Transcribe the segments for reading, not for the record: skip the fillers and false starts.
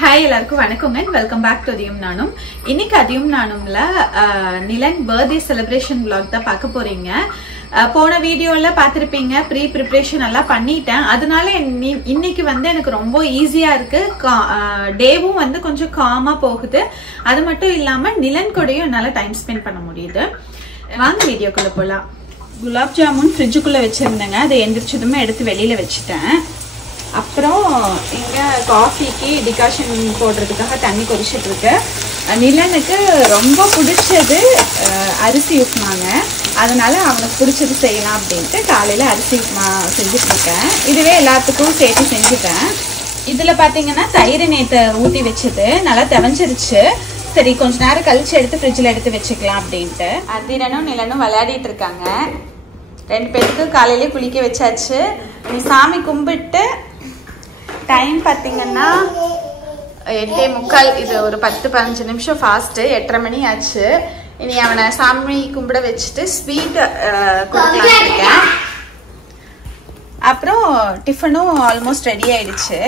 Hi எல்லாருக்கும் வணக்கங்க and welcome back to அதியும் நானும். இன்னைக்கு அதியும் நானும்ல நிலன் பர்த்டே செலிப்ரேஷன் vlog தான் பார்க்க போறீங்க. போன வீடியோல பார்த்திருப்பீங்க, ப்ரீ ப்ரிப்பரேஷன் எல்லாம் பண்ணிட்டேன். அதனால இன்னைக்கு வந்து எனக்கு ரொம்ப ஈஸியா இருக்கு. டேவும் வந்து கொஞ்சம் காமா போகுது. அது மட்டும் இல்லாம நிலன் கூடயும் என்னால டைம் ஸ்பெண்ட் பண்ண முடியுது. வாங்க வீடியோக்குள்ள போலாம். குலாப் ஜாமுன் ஃப்ரிட்ஜுக்குள்ள வச்சிருந்தேங்க. அதை எந்திரிச்சதுமே எடுத்து வெளியில வச்சுட்டேன். அப்புறம் இங்கே காஃபிக்கு டிகாஷன் போடுறதுக்காக தண்ணி கொதிச்சுட்டு இருக்கு. நிலனுக்கு ரொம்ப பிடிச்சது அரிசி உப்புமாங்க. அதனால அவனுக்கு பிடிச்சது செய்யலாம் அப்படின்ட்டு காலையில் அரிசி உப்புமா செஞ்சுட்டு இருக்கேன். இதுவே எல்லாத்துக்கும் சேர்த்து செஞ்சுட்டேன். இதில் பார்த்தீங்கன்னா தயிர் நேற்று ஊற்றி வச்சது நல்லா தெவஞ்சிருச்சு. சரி கொஞ்ச நேரம் கழிச்சு எடுத்து ஃப்ரிட்ஜில் எடுத்து வச்சுக்கலாம் அப்படின்ட்டு. அதிரனும் நிலனும் விளையாடிட்டு இருக்காங்க. ரெண்டு பேருக்கு காலையிலேயே குளிக்க வச்சாச்சு. சாமி கும்பிட்டு டைம் பார்த்தீங்கன்னா 8:45. இது ஒரு 10-15 நிமிஷம் ஃபாஸ்ட்டு. 8:30 மணி ஆச்சு. இனி அவனை சாமி கும்பிட வச்சுட்டு ஸ்வீட் கொடுக்கலாம் இருக்கேன். அப்புறம் டிஃபனும் ஆல்மோஸ்ட் ரெடி ஆயிடுச்சு.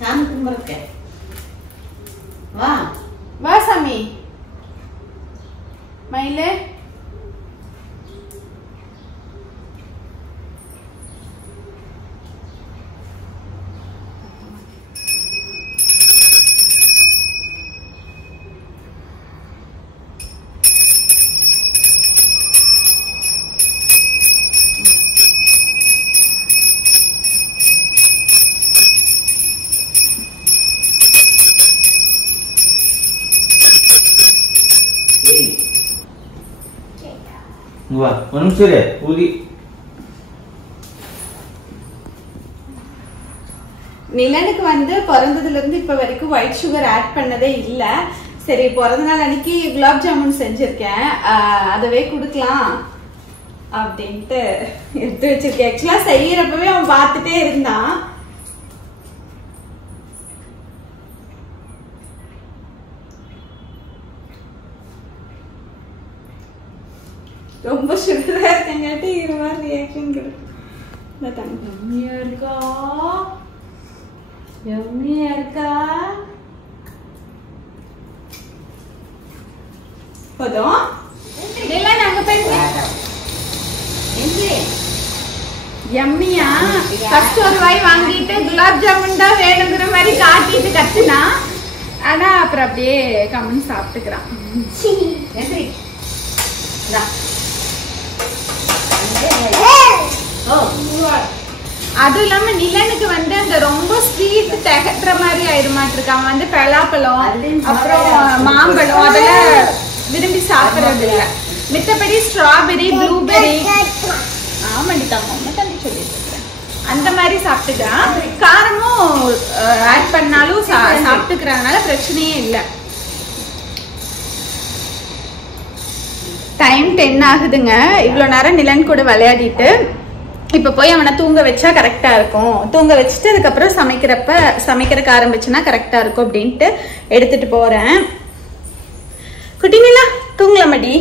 சாமி கும்பிடுங்க. வா வா சாமி. மயிலே நிலனுக்கு வந்து பிறந்ததுல இருந்து இப்ப வரைக்கும் ஒயிட் சுகர் ஆட் பண்ணதே இல்ல. சரி பிறந்த நாள் அன்னைக்கு குலாப் ஜாமுன் செஞ்சிருக்கேன், அதவே குடுக்கலாம் அப்படின்ட்டு எடுத்து வச்சிருக்கேன். ஆக்சுவலா செய்யறப்பவே அவன் பார்த்துட்டே இருந்தான். ரொம்ப சுகரா இருக்கங்காட்டி இது மாதிரி ரியாக்ஷன் எம்மியா இருக்கா, எம்மியா இருக்கா. போதும் இல்ல நாங்க எம்மியா. ஃபர்ஸ்ட் ஒரு வாய் வாங்கிட்டு குலாப் ஜாமுன் தான் வேணுங்கிற மாதிரி காட்டிட்டு கத்துனா. ஆனா அப்புறம் அப்படியே கம்மன் சாப்பிட்டுக்கிறான். அதுவும் இல்லாம நிலனுக்கு வந்து அந்த ரொம்ப ஸ்வீட் தகட்டுற மாதிரி ஆயிடுமாட்டிருக்கு. அவன் வந்து பலாப்பழம் அப்புறம் மாம்பழம் அதெல்லாம் விரும்பி சாப்பிடறது இல்ல. மித்தபடி ஸ்ட்ராபெரி, ப்ளூபெரி ஆமாண்டி தாங்க தண்ணி சொல்லிட்டு இருக்கேன், அந்த மாதிரி சாப்பிட்டுக்கிறான். காரமும் ஆட் பண்ணாலும் சாப்பிட்டுக்கிறதுனால பிரச்சனையே இல்லை. டைம் 10 ஆகுதுங்க. இவ்வளோ நேரம் நிலன் கூட விளையாடிட்டு இப்போ போய் அவனை தூங்க வச்சா கரெக்டாக இருக்கும். தூங்க வச்சுட்டு அதுக்கப்புறம் சமைக்கிறதுக்கு ஆரம்பிச்சுன்னா கரெக்டாக இருக்கும் அப்படின்ட்டு எடுத்துட்டு போகிறேன். குட்டி நிலா தூங்கலாமடி.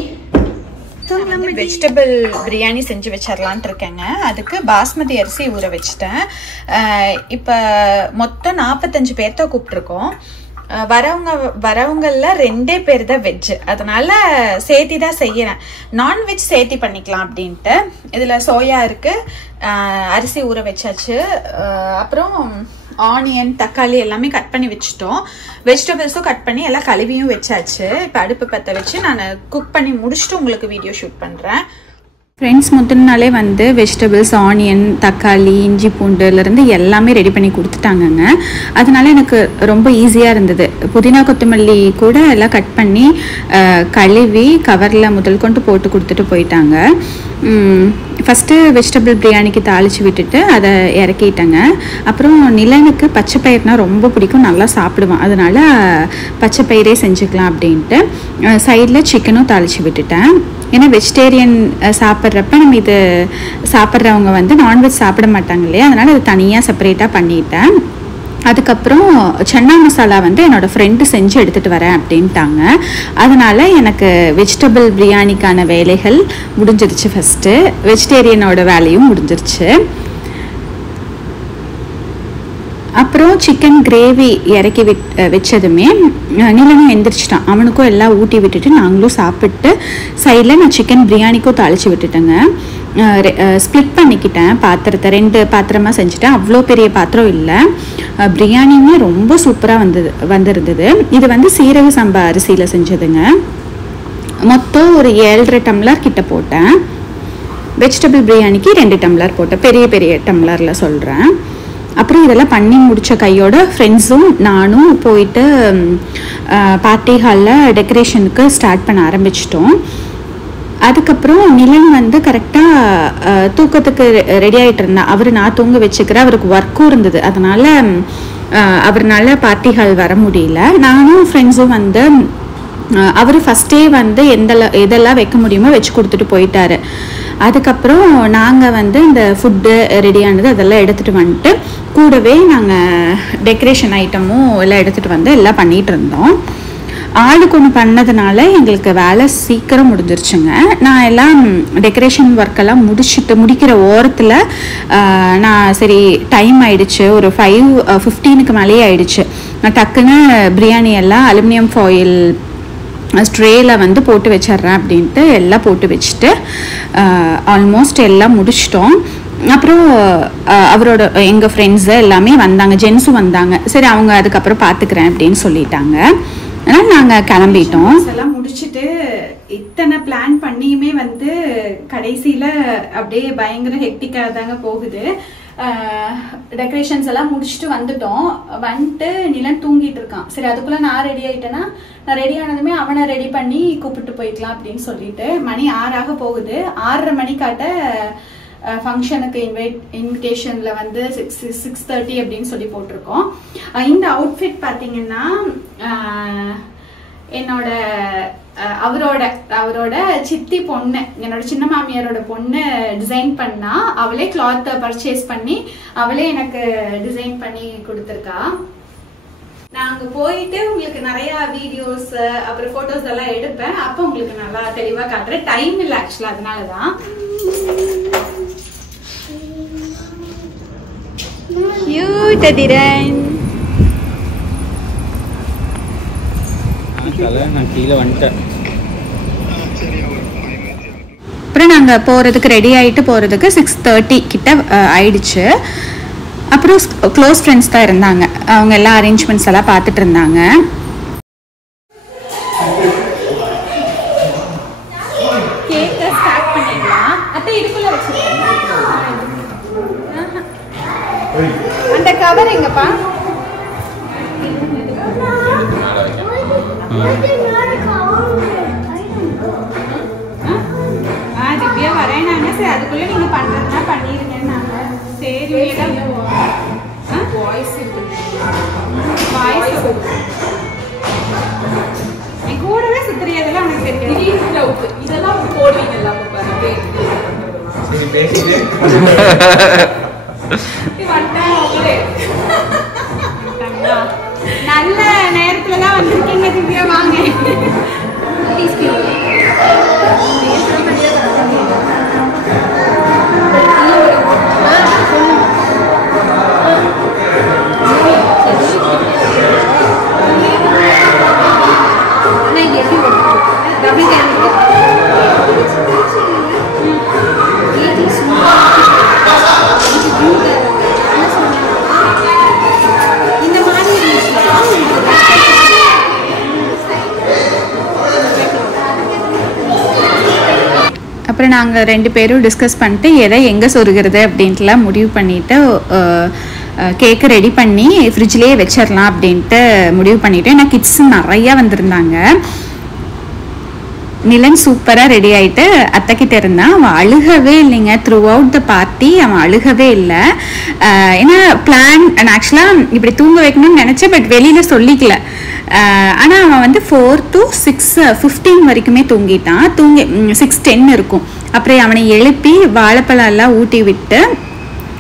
வெஜிடபிள் பிரியாணி செஞ்சு வச்சிடலான்ட்டு இருக்கேங்க. அதுக்கு பாஸ்மதி அரிசி ஊற வச்சுட்டேன். இப்போ மொத்தம் 45 பேர்த்த கூப்பிட்ருக்கோம். வரவங்கள 2 பேர் தான் வெஜ். அதனால சேர்த்தி தான் செய்யறேன். நான்வெஜ் சேர்த்தி பண்ணிக்கலாம் அப்படின்ட்டு. இதுல சோயா இருக்கு, அரிசி ஊற வச்சாச்சு, அப்புறம் ஆனியன் தக்காளி எல்லாமே கட் பண்ணி வச்சுட்டோம். வெஜிடபிள்ஸும் கட் பண்ணி எல்லாம் கழுவியும் வச்சாச்சு. இப்போ அடுப்பு பற்ற வச்சு நான் குக் பண்ணி முடிச்சுட்டு உங்களுக்கு வீடியோ ஷூட் பண்றேன். ஃப்ரெண்ட்ஸ் முந்தின நாளே வந்து வெஜிடபிள்ஸ், ஆனியன், தக்காளி, இஞ்சி பூண்டுலேருந்து எல்லாமே ரெடி பண்ணி கொடுத்துட்டாங்கங்க. அதனால எனக்கு ரொம்ப ஈஸியாக இருந்தது. புதினா கொத்தமல்லி கூட எல்லாம் கட் பண்ணி கழுவி கவரில் முதல் கொண்டு போட்டு கொடுத்துட்டு போயிட்டாங்க. ஃபஸ்ட்டு வெஜிடபிள் பிரியாணிக்கு தாளித்து விட்டுட்டு அதை இறக்கிட்டேங்க. அப்புறம் நிலனுக்கு பச்சை பயிர்னால் ரொம்ப பிடிக்கும், நல்லா சாப்பிடுவான். அதனால பச்சை பயிரே செஞ்சுக்கலாம் அப்படின்ட்டு சைடில் சிக்கனும் தாளித்து விட்டுட்டேன். ஏன்னா வெஜிடேரியன் சாப்பிட்றப்ப நம்ம இது சாப்பிட்றவங்க வந்து நான்வெஜ் சாப்பிட மாட்டாங்க இல்லையா, அதனால் அது தனியாக செப்பரேட்டாக பண்ணிட்டேன். அதுக்கப்புறம் சன்னா மசாலா வந்து என்னோடய ஃப்ரெண்டு செஞ்சு எடுத்துகிட்டு வரேன் அப்படின்ட்டாங்க. அதனால் எனக்கு வெஜிடபிள் பிரியாணிக்கான வேலைகள் முடிஞ்சிருச்சு. ஃபஸ்ட்டு வெஜிடேரியனோட வேலையும் முடிஞ்சிருச்சு. அப்புறம் சிக்கன் கிரேவி இறக்கி வச்சதுமே நிலனும் எந்திரிச்சிட்டான். அவனுக்கும் எல்லாம் ஊட்டி விட்டுட்டு நாங்களும் சாப்பிட்டு சைடில் நான் சிக்கன் பிரியாணிக்கும் தாளித்து விட்டுட்டேங்க. ஸ்ப்ளிட் பண்ணிக்கிட்டேன் பாத்திரத்தை, 2 பாத்திரமாக செஞ்சுட்டேன். அவ்வளோ பெரிய பாத்திரம் இல்லை. பிரியாணியுமே ரொம்ப சூப்பராக வந்திருந்தது. இது வந்து சீரக சம்பா அரிசியில் செஞ்சதுங்க. மொத்தம் ஒரு 7.5 டம்ளர் கிட்ட போட்டேன். வெஜிடபிள் பிரியாணிக்கு 2 டம்ளர் போட்டேன், பெரிய பெரிய டம்ளரில் சொல்கிறேன். அப்புறம் இதெல்லாம் பண்ணி முடித்த கையோட ஃப்ரெண்ட்ஸும் நானும் போயிட்டு பார்ட்டி ஹாலில் டெக்கரேஷனுக்கு ஸ்டார்ட் பண்ண ஆரம்பிச்சிட்டோம். அதுக்கப்புறம் நிலன் வந்து கரெக்டாக தூக்கத்துக்கு ரெடி ஆகிட்டு இருந்தான். நான் தூங்க வச்சுக்கிறேன். அவருக்கு ஒர்க்கும் இருந்தது, அதனால் அவர்னால பார்ட்டி ஹால் வர முடியல. நானும் ஃப்ரெண்ட்ஸும் வந்து அவர் ஃபஸ்ட்டே வந்து எதெல்லாம் வைக்க முடியுமோ வச்சு கொடுத்துட்டு போயிட்டாரு. அதுக்கப்புறம் நாங்கள் வந்து இந்த ஃபுட்டு ரெடியானது அதெல்லாம் எடுத்துகிட்டு வந்துட்டு கூடவே நாங்கள் டெக்கரேஷன் ஐட்டமும் எல்லாம் எடுத்துகிட்டு வந்து எல்லாம் பண்ணிகிட்டு இருந்தோம். ஆளுக்கு ஒன்று பண்ணதுனால எங்களுக்கு வேலை சீக்கிரம் முடிஞ்சிருச்சுங்க. நான் எல்லாம் டெக்கரேஷன் ஒர்க்கெல்லாம் முடிக்கிற ஓரத்தில் நான் சரி டைம் ஆயிடுச்சு, ஒரு 5:15 மேலேயே ஆயிடுச்சு. நான் டக்குன்னு பிரியாணி எல்லாம் அலுமினியம் ஃபாயில் ஸ்ட்ரேயில் வந்து போட்டு வச்சிட்றேன் அப்படின்ட்டு எல்லாம் போட்டு வச்சுட்டு ஆல்மோஸ்ட் எல்லாம் முடிச்சிட்டோம். அப்புறம் எங்கள் ஃப்ரெண்ட்ஸு எல்லாமே வந்தாங்க, ஜென்ஸும் வந்தாங்க. சரி அவங்க அதுக்கப்புறம் பார்த்துக்கிறேன் அப்படின்னு சொல்லிட்டாங்க. அதனால் நாங்கள் கிளம்பிட்டோம். எல்லாம் முடிச்சுட்டு இத்தனை பிளான் பண்ணியுமே வந்து கடைசியில் அப்படியே பயங்கர ஹெக்டிக்காக தாங்க போகுது. டெக்கரேஷன்ஸ் எல்லாம் முடிச்சுட்டு வந்துட்டு நிலன் தூங்கிட்டு இருக்கான். சரி அதுக்குள்ள நான் ரெடி ஆயிட்டேன்னா நான் ரெடி ஆனதுமே அவனை ரெடி பண்ணி கூப்பிட்டு போய்க்கலாம் அப்படின்னு சொல்லிட்டு மணி 6 போகுது. 6:30 மணிக்காட்ட ஃபங்க்ஷனுக்கு இன்விடேஷன்ல வந்து 6:30 அப்படின்னு சொல்லி போட்டிருக்கோம். இந்த அவுட்ஃபிட் பார்த்தீங்கன்னா அவரோட சித்தி பொண்ணு, என்னோட சின்ன மாமியாரோட பொண்ணு டிசைன் பண்ணா. அவளே கிளாத் பர்ச்சேஸ் பண்ணி அவளே எனக்கு டிசைன் பண்ணி கொடுத்துருக்கா. நாங்க போயிட்டு உங்களுக்கு நிறைய வீடியோஸ் அப்புறம் போட்டோஸ் எல்லாம் எடுப்பேன். அப்ப உங்களுக்கு நல்லா தெளிவா காட்டுறேன். டைம் இல்லை ஆக்சுவலா, அதனாலதான். அப்புறம் நாங்கள் ரெடி ஆகிட்டு போகிறதுக்கு 6:30 கிட்ட ஆயிடுச்சு. அப்புறம் க்ளோஸ் ஃப்ரெண்ட்ஸ் தான் இருந்தாங்க, அவங்க எல்லா அரேஞ்ச்மெண்ட்ஸ் எல்லாம் பார்த்துட்டு இருந்தாங்க. கேக்கை ஸ்டார்ட் பண்ணிடலாம். அத்தை இதுக்குள்ள வச்சிருக்கேன். அந்த கவர் எங்கப்பா? திவ்யா வரேனாங்க. சரி அதுக்குள்ள நீங்க பண்றதுனா பண்ணிருக்கேன்னாங்க. சரி வாய்ஸ் கூடவே சுத்திரியதெல்லாம் உனக்கு தெரியும். இதெல்லாம் போடுவீங்கல்ல நல்ல நேரத்துலதான் வந்திருக்கீங்க திவ்யா, வாங்க. அப்புறம் நாங்கள் 2 பேரும் டிஸ்கஸ் பண்ணிட்டு எதை எங்கே சொருகிறது அப்படின்ட்டுலாம் முடிவு பண்ணிவிட்டு கேக்கு ரெடி பண்ணி ஃப்ரிட்ஜ்லேயே வச்சிடலாம் அப்படின்ட்டு முடிவு பண்ணிவிட்டு. ஏன்னா கிட்ஸ் நிறையா வந்திருந்தாங்க. நிலன் சூப்பராக ரெடி ஆகிட்டு அத்தைக்கிட்ட இருந்தான். அவன் அழுகவே இல்லைங்க. த்ரூ அவுட் த பார்ட்டி அவன் அழுகவே இல்லை. ஏன்னா பிளான் ஆக்சுவலாக இப்படி தூங்க வைக்கணும்னு நினச்சேன், பட் வெளியில் சொல்லிக்கல. ஆனால் அவன் வந்து 4 to 6:15 வரைக்குமே தூங்கி 6:10 இருக்கும். அப்புறம் அவனை எழுப்பி வாழைப்பழம் எல்லாம் ஊட்டி விட்டு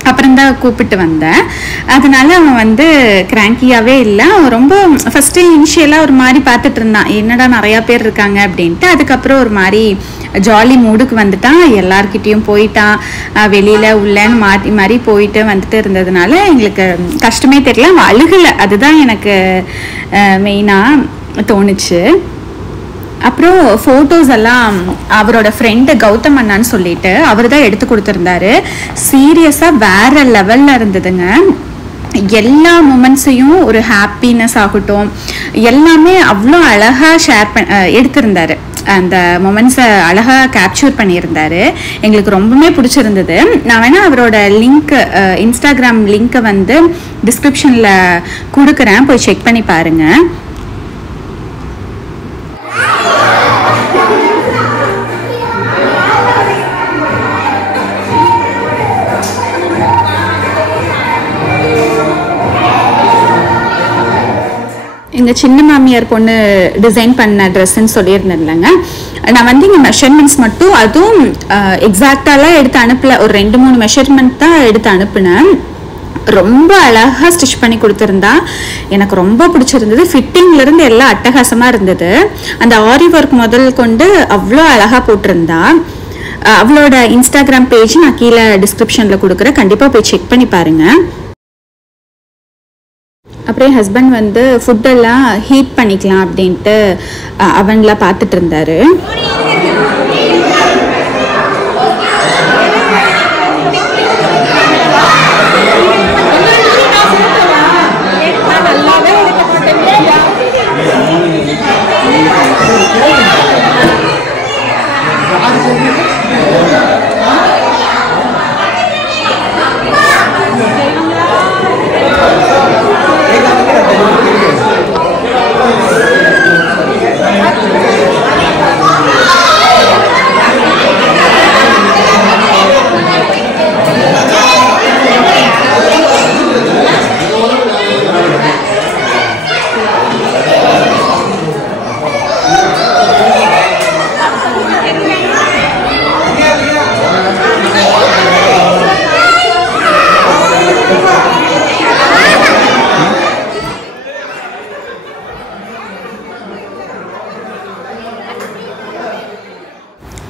அப்புறம் தான் கூப்பிட்டு வந்தேன். அதனால அவன் வந்து கிராங்கியாகவே இல்லை. அவன் ரொம்ப ஃபஸ்ட்டு இனிஷியலாக ஒரு மாதிரி பார்த்துட்டு இருந்தான், என்னடா நிறையா பேர் இருக்காங்க அப்படின்ட்டு. அதுக்கப்புறம் ஒரு மாதிரி ஜாலி மூடுக்கு வந்துட்டான், எல்லார்கிட்டேயும் போயிட்டான், வெளியில் உள்ளேன்னு மாற்றி மாதிரி போயிட்டு வந்துட்டு இருந்ததுனால எங்களுக்கு கஷ்டமே தெரியல. அவன் அழுகலை, அதுதான் எனக்கு மெயினாக தோணுச்சு. அப்புறம் ஃபோட்டோஸ் எல்லாம் அவரோட ஃப்ரெண்டு கௌதம் அண்ணான்னு சொல்லிட்டு அவர் தான் எடுத்து கொடுத்துருந்தாரு. சீரியஸாக வேற லெவலில் இருந்ததுங்க. எல்லா மூமெண்ட்ஸையும் ஒரு ஹாப்பினஸ் ஆகட்டும் எல்லாமே அவ்வளோ அழகாக எடுத்திருந்தாரு. அந்த மொமெண்ட்ஸை அழகாக கேப்சர் பண்ணியிருந்தாரு. எங்களுக்கு ரொம்பவே பிடிச்சிருந்தது. நான் வேணால் அவரோட லிங்க், இன்ஸ்டாகிராம் லிங்க்கை வந்து டிஸ்கிரிப்ஷனில் கொடுக்குறேன், போய் செக் பண்ணி பாருங்கள். எங்கள் சின்ன மாமியார் பொண்ணு டிசைன் பண்ண ட்ரெஸ்ஸுன்னு சொல்லியிருந்தேன் இல்லைங்க. நான் வந்து இங்கே மெஷர்மெண்ட்ஸ் மட்டும், அதுவும் எக்ஸாக்டாலாம் எடுத்து அனுப்பலை, ஒரு 2-3 மெஷர்மெண்ட் தான் எடுத்து அனுப்புனேன். ரொம்ப அழகாக ஸ்டிச் பண்ணி கொடுத்துருந்தா. எனக்கு ரொம்ப பிடிச்சிருந்தது. ஃபிட்டிங்லேருந்து எல்லாம் அட்டகாசமாக இருந்தது. அந்த ஆரி ஒர்க் முதல் கொண்டு அவ்வளோ அழகாக போட்டிருந்தா. அவளோட இன்ஸ்டாகிராம் பேஜ் நான் கீழே டிஸ்கிரிப்ஷனில் கொடுக்குறேன், கண்டிப்பாக போய் செக் பண்ணி பாருங்கள். அப்புறம் ஹஸ்பண்ட் வந்து ஃபுட்டெல்லாம் ஹீட் பண்ணிக்கலாம் அப்படின்ட்டு அவன்லாம் பார்த்துட்டு இருந்தாரு.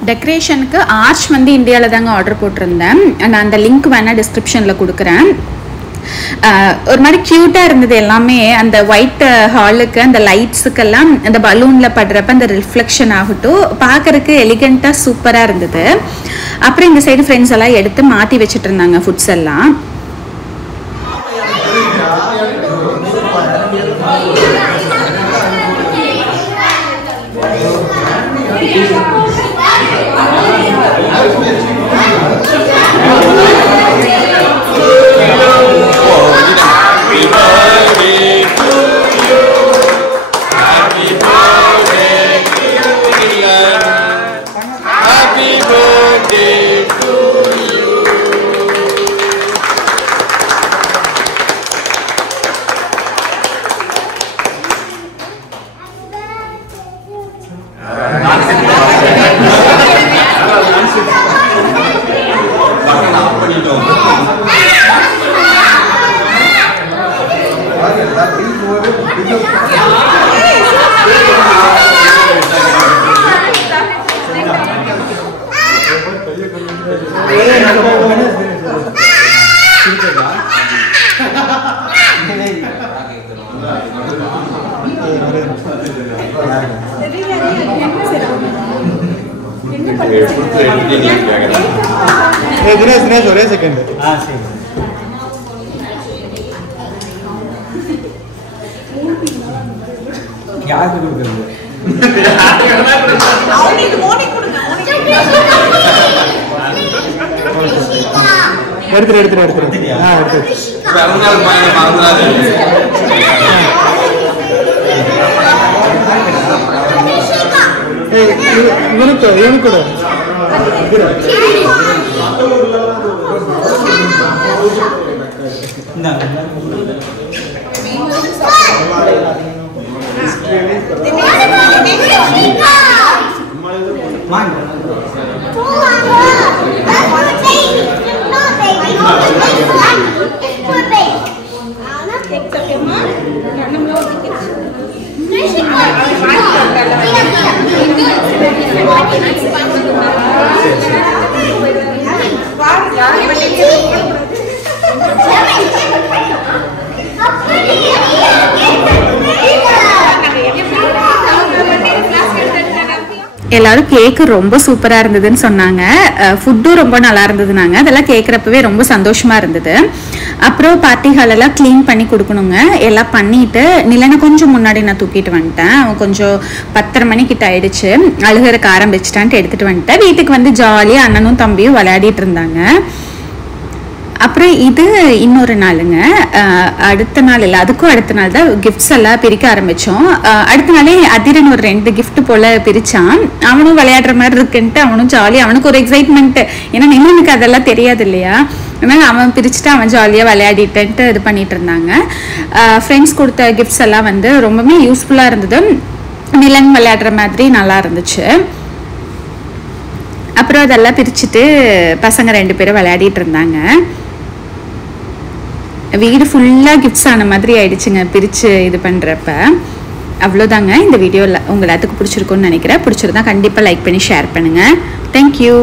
டெக்கரேஷனுக்கு ஆர்ச் வந்து இந்தியாவில் தாங்க ஆர்டர் போட்டிருந்தேன். நான் அந்த லிங்க் வேணால் டிஸ்கிரிப்ஷனில் கொடுக்குறேன். ஒரு மாதிரி க்யூட்டாக இருந்தது எல்லாமே. அந்த ஒயிட் ஹாலுக்கு அந்த லைட்ஸுக்கெல்லாம் அந்த பலூனில் படுறப்ப அந்த ரிஃப்ளெக்ஷன் ஆகட்டும் பார்க்குறதுக்கு எலிகண்ட்டாக சூப்பராக இருந்தது. அப்புறம் இந்த சைடு ஃப்ரெண்ட்ஸ் எல்லாம் எடுத்து மாற்றி வச்சுட்டு இருந்தாங்க ஃபுட்ஸ் எல்லாம். दिनेश ஒரே செகண்ட். சரி. யாருக்கு கொடுக்குறது? அவனுக்கு மோனி கொடுங்க. எடுத்து எடுத்து. எடுத்து. பிறந்தநாள் பாயில மறந்துடாதே. இவனுக்கு கூட. எல்லாரும் கேக்கு ரொம்ப சூப்பரா இருந்ததுன்னு சொன்னாங்க. ஃபுட்டும் ரொம்ப நல்லா இருந்ததுனாங்க. அதெல்லாம் கேட்குறப்பவே ரொம்ப சந்தோஷமா இருந்தது. அப்புறம் பார்ட்டி ஹால் எல்லாம் க்ளீன் பண்ணி கொடுக்கணுங்க. எல்லாம் பண்ணிட்டு நிலனை கொஞ்சம் முன்னாடி நான் தூக்கிட்டு வந்துட்டேன். அவன் கொஞ்சம் 10:30 மணிக்கிட்ட ஆயிடுச்சு. அழுகிறக்கு ஆரம்பிச்சிட்டான்ட்டு எடுத்துட்டு வந்துட்டேன். வீட்டுக்கு வந்து ஜாலியாக அண்ணனும் தம்பியும் விளையாடிட்டு இருந்தாங்க. அப்புறம் இது இன்னொரு நாளுங்க. அடுத்த நாள் இல்லை, அதுக்கும் அடுத்த நாள் தான் கிஃப்ட்ஸ் எல்லாம் பிரிக்க ஆரம்பித்தோம். அடுத்த நாளே அதிரன் ஒரு 2 கிஃப்ட் போல் பிரித்தான். அவனும் விளையாடுற மாதிரி இருக்குன்ட்டு அவனும் ஜாலியாக, அவனுக்கு ஒரு எக்ஸைட்மெண்ட்டு. ஏன்னா நிலனுக்கு அதெல்லாம் தெரியாது இல்லையா, அதனால் அவன் பிரிச்சுட்டு அவன் ஜாலியாக விளையாடிட்டுன்ட்டு இது பண்ணிட்டு இருந்தாங்க. ஃப்ரெண்ட்ஸ் கொடுத்த கிஃப்ட்ஸ் எல்லாம் வந்து ரொம்பவுமே யூஸ்ஃபுல்லாக இருந்தது. நிலன் விளையாடுற மாதிரி நல்லா இருந்துச்சு. அப்புறம் அதெல்லாம் பிரிச்சுட்டு பசங்க 2 பேரும் விளையாடிட்டு இருந்தாங்க. வீடு ஃபுல்லாக கிஃப்ட்ஸ் ஆன மாதிரி ஆயிடுச்சுங்க பிரித்து இது பண்ணுறப்ப. அவ்வளோதாங்க இந்த வீடியோவில். உங்கள் எல்லாத்துக்கும் பிடிச்சிருக்குன்னு நினைக்கிறேன். பிடிச்சிருந்தா கண்டிப்பாக லைக் பண்ணி ஷேர் பண்ணுங்கள். தேங்க்யூ.